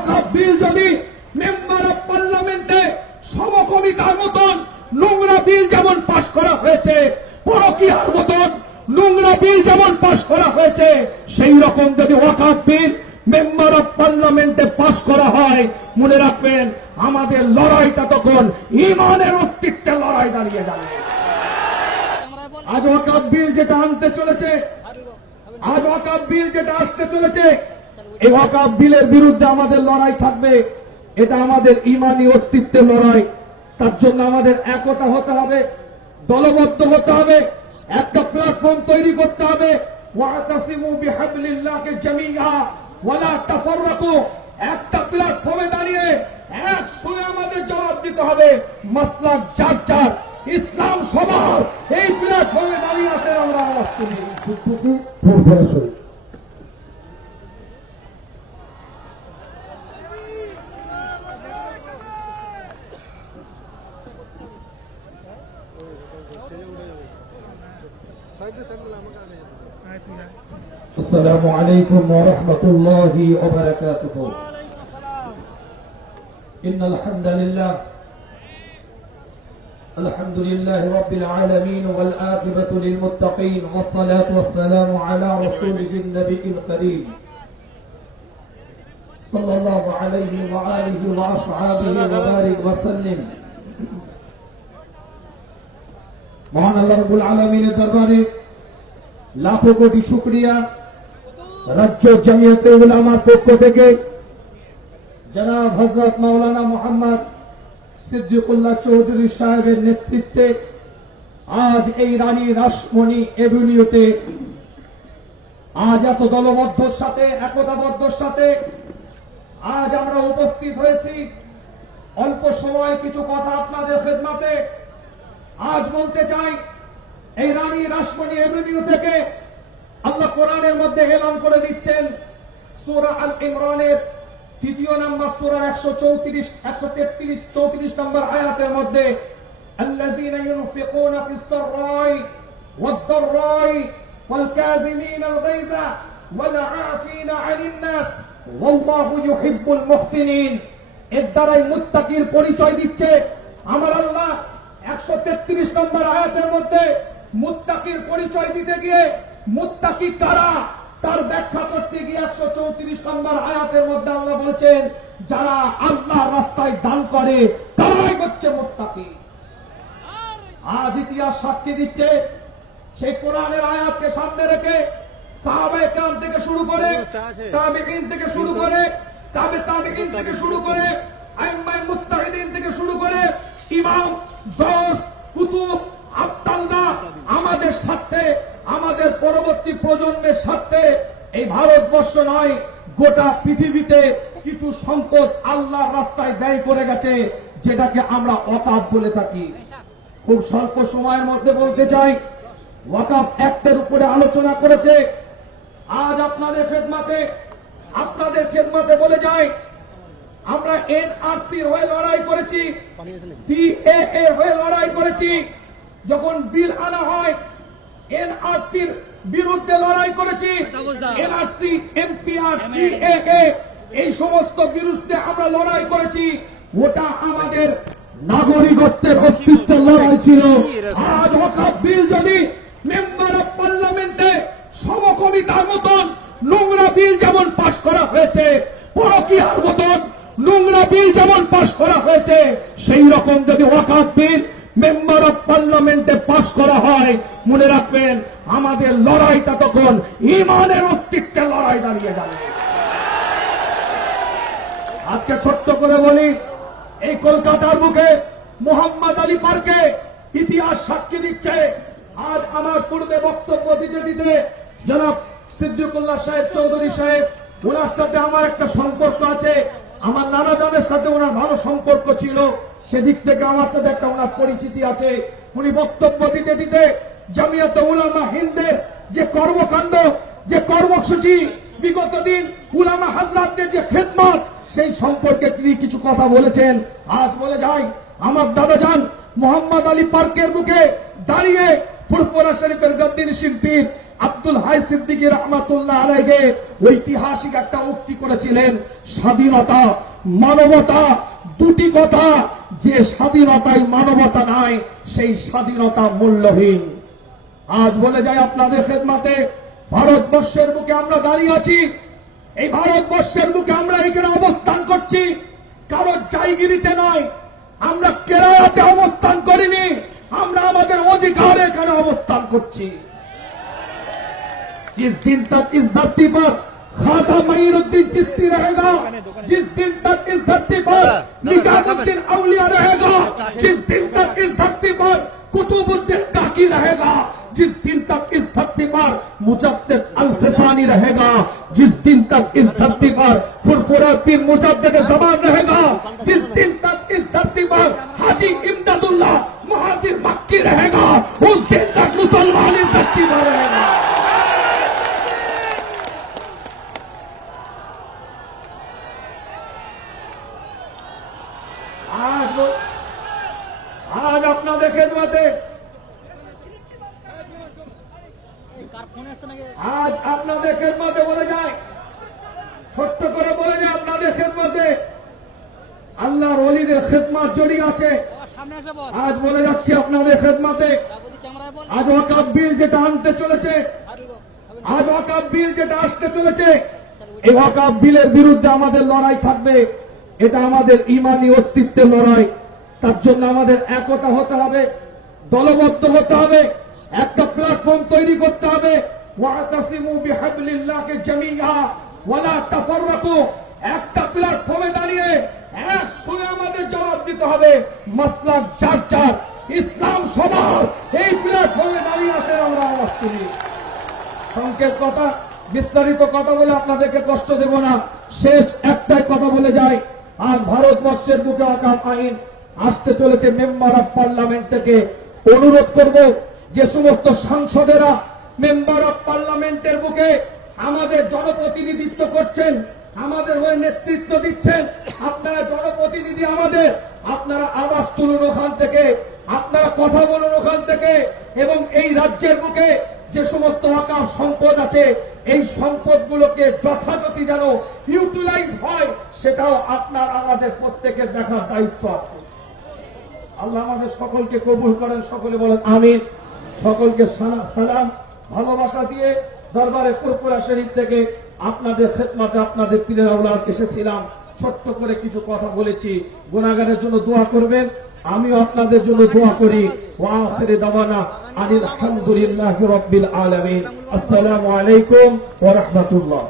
ওয়াকফ বিল যদি member of পার্লামেন্টে সমকমিতার মতন নোংরা বিল যেমন পাশ করা হয়েছে, পরকীয়ার মতন নোংরা বিল যেমন পাশ করা হয়েছে, সেই রকম যদি ওয়াকফ বিল মেম্বার অফ পার্লামেন্টে পাশ করা হয়, মনে রাখবেন আমাদের লড়াইটা তখন ঈমানের অস্তিত্বের লড়াই দাঁড়িয়ে যাবে। আজ ওয়াকফ বিল যেটা আনতে চলেছে, আজ ওয়াকফ বিল যেটা আসতে চলেছে, এই ওয়াকফ বিলের বিরুদ্ধে আমাদের লড়াই থাকবে। এটা আমাদের ঈমানি অস্তিত্বের লড়াই। তার জন্য আমাদের একতা হতে হবে, দলবদ্ধ হতে হবে, একটা প্ল্যাটফর্ম তৈরি করতে হবে। ওয়াতাসিমু বিহাবলিল্লাহি জামিআ ওয়ালা তাফাররাকু, একটা প্ল্যাটফর্মে দাঁড়িয়ে এক সুরে আমাদের জবাব দিতে হবে। মাসলাক যার যার, ইসলাম সবার, এই প্ল্যাটফর্মে দাঁড়িয়ে আসেন আমরা আওয়াজ তুলি। السلام عليكم ورحمة الله وبركاته. إن الحمد لله رب العالمين والعاقبة للمتقين والصلاة والسلام على رسوله النبي الكريم صلى الله عليه وآله وأصحابه وبارك وسلم. মহান আল্লাহ রাব্বুল আলামিনের দরবারে লাখো কোটি শুকরিয়া। রাজ্য জমিয়তে উলামার পক্ষ থেকে জনাব হযরত মাওলানা মোহাম্মদ সিদ্দিকুল্লাহ চৌধুরী সাহেবের নেতৃত্বে আজ এই রানী রাসমণি এভিনিউতে আজ এত দলবদ্ধর সাথে, একতাবদ্ধর সাথে আজ আমরা উপস্থিত হয়েছি। অল্প সময়ে কিছু কথা আপনাদের খেদমতে আজ বলতে চাই। এই রানী রাসমণি এভিনিউ থেকে আল্লাহ কোরআনের মধ্যে এলান করে দিচ্ছেন, সূরা আল ইমরানের 3 নম্বর সূরার 133-134 নম্বর আয়াতের মধ্যে আল্লাযীনা ইউনফিকুনা ফিস সাররাই ওয়াদ-দাররাই ওয়াল কাযিমিনা আল-গায়যা ওয়াল আফিনা আনিন নাস ওয়াল্লাহু ইউহিব্বুল মুহসিনিন। এর দ্বারাই মুত্তাকির পরিচয় দিচ্ছে আমার আল্লাহ। 133 নম্বর আয়াতের মধ্যে মুত্তাকির পরিচয় দিতে গিয়ে মুত্তাকি কারা তার ব্যাখ্যা করতে গিয়ে 134 নম্বর আয়াতের মধ্যে আল্লাহ বলছেন, যারা আল্লাহর রাস্তায় দান করে তারাই হচ্ছে মুত্তাকি। আজ ইতিহাস সাক্ষী দিচ্ছে, সেই কোরআনের আয়াতকে সামনে রেখে সাহাবায়ে কেরাম থেকে শুরু করে, তাবেঈন থেকে শুরু করে, তাবেঈন থেকে শুরু করে, আইম্মায়ে মুজতাহিদিন থেকে শুরু করে, ইমাম, গৌস, কুতুব, আব্দাল্লাহ আমাদের স্বার্থে, আমাদের পরবর্তী প্রজন্মের স্বার্থে এই ভারতবর্ষ নয়, গোটা পৃথিবীতে কিছু সম্পদ আল্লাহর রাস্তায় ব্যয় করে গেছে, যেটাকে আমরা ওয়াকফ বলে থাকি। খুব স্বল্প সময়ের মধ্যে বলতে চাই, ওয়াকফ অ্যাক্টের উপরে আলোচনা করেছে। আজ আপনাদের খেদমতে বলে যাই, আমরা এনআরসির হয়ে লড়াই করেছি, সিএএ হয়ে লড়াই করেছি। যখন বিল আনা হয় এনআরপির বিরুদ্ধে লড়াই করেছি, এনআরসি, এমপিআর, সিএএ এই সমস্ত বিরুদ্ধে আমরা লড়াই করেছি। ওটা আমাদের নাগরিকত্বের অস্তিত্বের লড়াই ছিল। আজ ওয়াকফ বিল যদি মেম্বার অফ পার্লামেন্টে সমকমিতার মতন নোংরা বিল যেমন পাশ করা হয়েছে, পরকীয়ার মতন নোংরা বিল যেমন পাশ করা হয়েছে, সেই রকম যদি ওয়াকফ বিল মেম্বার অফ পার্লামেন্টে পাশ করা হয়, মনে রাখবেন আমাদের লড়াইটা তখন ঈমানের অস্তিত্বের লড়াই দাঁড়িয়ে যাবে। আজকে ছোট্ট করে বলি, এই কলকাতার বুকে মোহাম্মদ আলী পার্কে ইতিহাস সাক্ষী দিচ্ছে। আজ আমার পূর্বে বক্তব্য দিতে দিতে জনাব সিদ্দিকুল্লাহ সাহেব চৌধুরী সাহেব, ওনার সাথে আমার একটা সম্পর্ক আছে, আমার নানা জানের সাথে ওনার ভালো সম্পর্ক ছিল, সেদিক থেকে আমার সাথে একটা ওনার পরিচিতি আছে। উনি বক্তব্য দিতে দিতে জামিয়াতে উলামা হিন্দের যে কর্মকাণ্ড, যে কর্মসূচি, বিগত দিন উলামা হাজরাতদের যে খেদমত, সেই সম্পর্কে তিনি কিছু কথা বলেছেন। আজ বলে যাই, আমার দাদাজান মোহাম্মদ আলী পার্কের বুকে দাঁড়িয়ে ফুরফুরা শরীফের গদ্দিনী শিল্পীর আব্দুল হাই সিদ্দিকী রহমাতুল্লাহ আলাইহি ঐতিহাসিক একটা উক্তি করেছিলেন, স্বাধীনতা মানবতা দুটি কথা, যে স্বাধীনতায় মানবতা নাই সেই স্বাধীনতা মূল্যহীন। আজ বলে যায় আপনাদের খেদমতে, ভারতবর্ষের বুকে আমরা দাঁড়িয়ে আছি। এই ভারতবর্ষের বুকে আমরা এখানে অবস্থান করছি কারো জায়গিরিতে নয়, আমরা কেরালাতে অবস্থান করিনি, আমরা আমাদের অধিকারে এখানে অবস্থান করছি। जिस दिन तक इस धरती पर ख्वाजा मोइनुद्दीन चिश्ती रहेगा, जिस दिन तक इस धरती पर निजामुद्दीन औलिया रहेगा, जिस दिन तक इस धरती पर कुतुबुद्दीन काकी रहेगा, जिस दिन तक इस धरती पर मुजद्दिद अल-फिसानी रहेगा, जिस दिन तक इस धरती पर फुरफुरा पीर मुजद्दिद ज़मान रहेगा, जिस दिन तक इस धरती पर हाजी इमदादुल्लाह मुहाजिर मक्की रहेगा, उस दिन तक मुसलमान इस धरती पर रहेगा। आज আপনাদের খেদমতে আজ আপনাদের খেদমতে বলে যায়, ছোট্ট করে বলে যায় আপনাদের খেদমতে আল্লাহর ওলিদের খেদমত জড়িয়ে আছে। আজ বলে যাচ্ছে আপনাদের খেদমতে, আজ ওয়াকফ বিল যেটা আনতে চলেছে, আজ ওয়াকফ বিল যেটা আসতে চলেছে, এই ওয়াকফ বিলের বিরুদ্ধে আমাদের লড়াই থাকবে। এটা আমাদের ইমানি অস্তিত্বের লড়াই। তার জন্য আমাদের একতা হতে হবে, দলবদ্ধ হতে হবে, একটা প্ল্যাটফর্ম তৈরি করতে হবে। ওয়াতাসিমু বিহাবলিল্লাহি জামিআ ওয়ালা তাফাররাকু, একটা প্ল্যাটফর্মে দাঁড়িয়ে এক সুরে আমাদের জবাব দিতে হবে। মাসলাক যার যার, ইসলাম সবার, এই প্ল্যাটফর্মে দাঁড়িয়ে আসেন আমরা আওয়াজ তুলি। সংক্ষেপ কথা, বিস্তারিত কথা বলে আপনাদেরকে কষ্ট দেব না। শেষ একটাই কথা বলে যাই, আজ ভারতবর্ষের বুকে ওয়াকফ আইন আসতে চলেছে। মেম্বার অফ পার্লামেন্ট থেকে অনুরোধ করব, যে সমস্ত সাংসদেরা মেম্বার অফ পার্লামেন্টের বুকে আমাদের জনপ্রতিনিধিত্ব করছেন, আমাদের হয়ে নেতৃত্ব দিচ্ছেন, আপনারা জনপ্রতিনিধি আমাদের, আপনারা আওয়াজ তুলুন ওখান থেকে, আপনারা কথা বলুন ওখান থেকে, এবং এই রাজ্যের বুকে যে সমস্ত ওয়াকফ সম্পদ আছে, এই সম্পদগুলোকে যথাযথ যেন ইউটিলাইজ হয়, সেটাও আপনার আমাদের প্রত্যেকের দেখার দায়িত্ব আছে। আল্লাহ আমাদের সকলকে কবুল করেন, সকলে বলেন আমিন। সকলকে সালাম ভালোবাসা দিয়ে দরবারে ফুরফুরা শরীফ থেকে আপনাদের খেদমতে আপনাদের পীরের আওলাদ এসেছিলাম। ছোট্ট করে কিছু কথা বলেছি, গুনাহগারের জন্য দোয়া করবেন, আমিও আপনাদের জন্য দোয়া করি। ওয়া আখিরু দাওয়ানা আনিল হামদুলিল্লাহি রাব্বিল আলামিন। আসসালামু আলাইকুম ওয়া রাহমাতুল্লাহ।